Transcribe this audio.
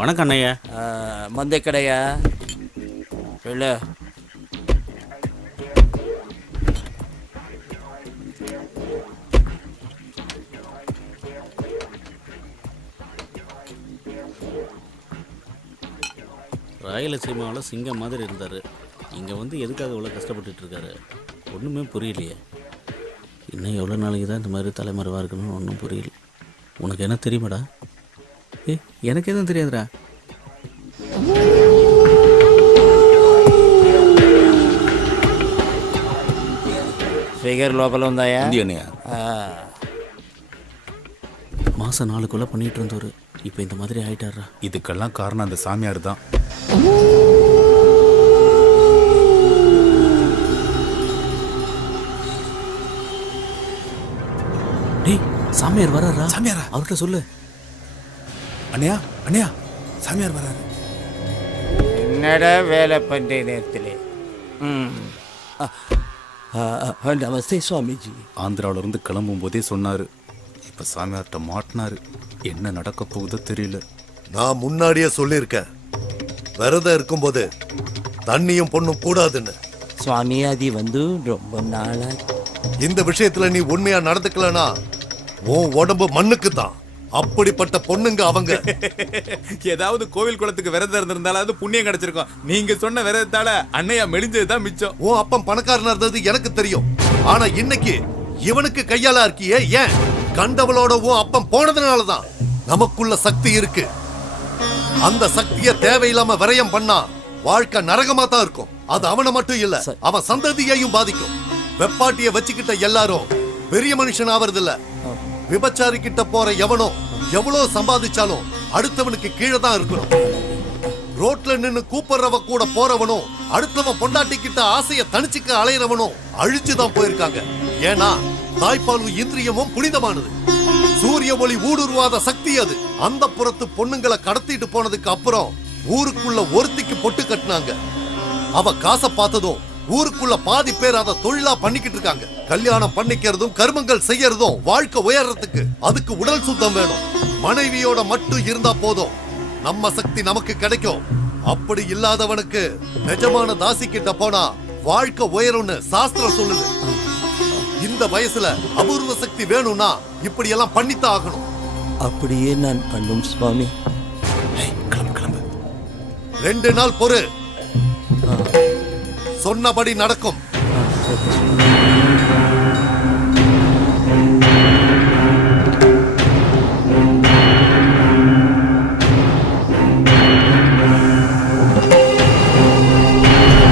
வணக்கம் அண்ணையா. மந்தை கடையா இல்லை? ராயலசீமாவில் சிங்கம் மாதிரி இருந்தார். இங்கே வந்து எதுக்காக இவ்வளோ கஷ்டப்பட்டுட்டு இருக்காரு ஒன்றுமே புரியலையே. இன்னும் எவ்வளோ நாளைக்கு தான் இந்த மாதிரி தலைமறைவாக இருக்கணும்னு ஒன்றும் புரியல. உனக்கு என்ன தெரியுமாடா? எனக்கு எதுவும் தெரியாதுடா. ఫిగర్ లోపల ఉందాయా? மாதம் 4 கொலை பண்ணிட்டு இருந்தவர் இப்போ இந்த மாதிரி ஆயிட்டாரா? இதுக்கெல்லாம் காரணம் அந்த சாமியார் தான். டேய், சாமியார் வராரா? சாமியாரா? அவர்கிட்ட சொல்லு. அண்ணையா அண்ணையா, சாமியார் வராரு. என்னடா வேலை பண்ற நேரத்திலே? நமஸ்தே சுவாமிஜி. ஆந்திராவில இருந்து கிளம்பும் போதே சொன்னாரு. இப்ப சாமியார்கிட்ட மாட்டினாரு. என்ன நடக்க போகுதோ தெரியல. நான் முன்னாடியே சொல்லியிருக்கேன், விரதம் இருக்கும்போது தண்ணியும் பொண்ணும் கூடாதுன்னு. சுவாமி அது வந்து ரொம்ப நாளா இந்த விஷயத்துல நீ உண்மையா நடந்துக்கலனா உன் உடம்பு மண்ணுக்கு தான். அப்படிப்பட்ட பொண்ணுங்க அவங்க. ஏதாவது கோவில் குளத்துக்கு விரதம் இருந்திருந்தாலும் புண்ணியம் கிடைச்சிருக்கும். நீங்க சொன்ன விரதத்தால அண்ணையா மெலிஞ்சதுதான் மிச்சம். உன் அப்பன் பணக்காரனா இருந்தது எனக்கு தெரியும். ஆனா இன்னைக்கு இவனுக்கு கையால இருக்கியே, ஏன்? கண்டவளோட உன் அப்பன் போனதுனாலதான். நமக்குள்ள சக்தி இருக்கு. அந்த சக்தியை தேவையில்லாம விரயம் பண்ணா வாழ்க்கை நரகமா தான் இருக்கும். அது அவனை மட்டும் இல்ல, அவன் சந்ததியையும் பாதிக்கும். வெப்பாட்டிய வச்சுக்கிட்ட எல்லாரும் பெரிய மனுஷன் ஆவறதில்ல. விபச்சாரி கிட்ட போற எவனோ எவ்வளவு சம்பாதிச்சாலும் அடுத்தவனுக்கு கீழே தான் இருக்கணும். ரோட்ல நின்னு கூப்பிடுறவ கூட போறவனோ அடுத்தவன் பொண்டாட்டி கிட்ட ஆசைய தனிச்சுக்க அலையிறவனோ அழிச்சுதான் போயிருக்காங்க. ஏன்னா தாய்ப்பாலும் இந்திரியமும் புனிதமானது. சூரிய ஒளி ஊடுருவாத சக்தி அது. அந்த புறத்து பொண்ணுங்களை கடத்திட்டு போனதுக்கு அப்புறம் ஊருக்குள்ள ஒருத்திக்கு பொட்டு கட்டினாங்க. அவ காசை பார்த்ததும் ஊருக்குள்ள பாதி பேர் அதை தொழிலா பண்ணிக்கிட்டு இருக்காங்க. கல்யாணம் பண்ணிக்கிறதும் கர்மங்கள் செய்யறதும் வாழ்க்கை உயர்றதுக்கு. அதுக்கு உடல் சுத்தம் வேணும். மனைவியோட மட்டும் இருந்தா போதும், நம்ம சக்தி நமக்கு கிடைக்கும். அப்படி இல்லாதவனுக்கு நிஜமான தாசி கிட்ட போனா வாழ்க்கை உயரும்னு சாஸ்திரம் சொல்லுது. இந்த வயசுல அபூர்வ சக்தி வேணும்னா இப்படி எல்லாம் பண்ணித்தான் ஆகணும். அப்படியே நான் பண்ணும் சுவாமி. கிளம்பு கிளம்பு. 2 நாள் பொறு, சொன்னபடி நடக்கும்.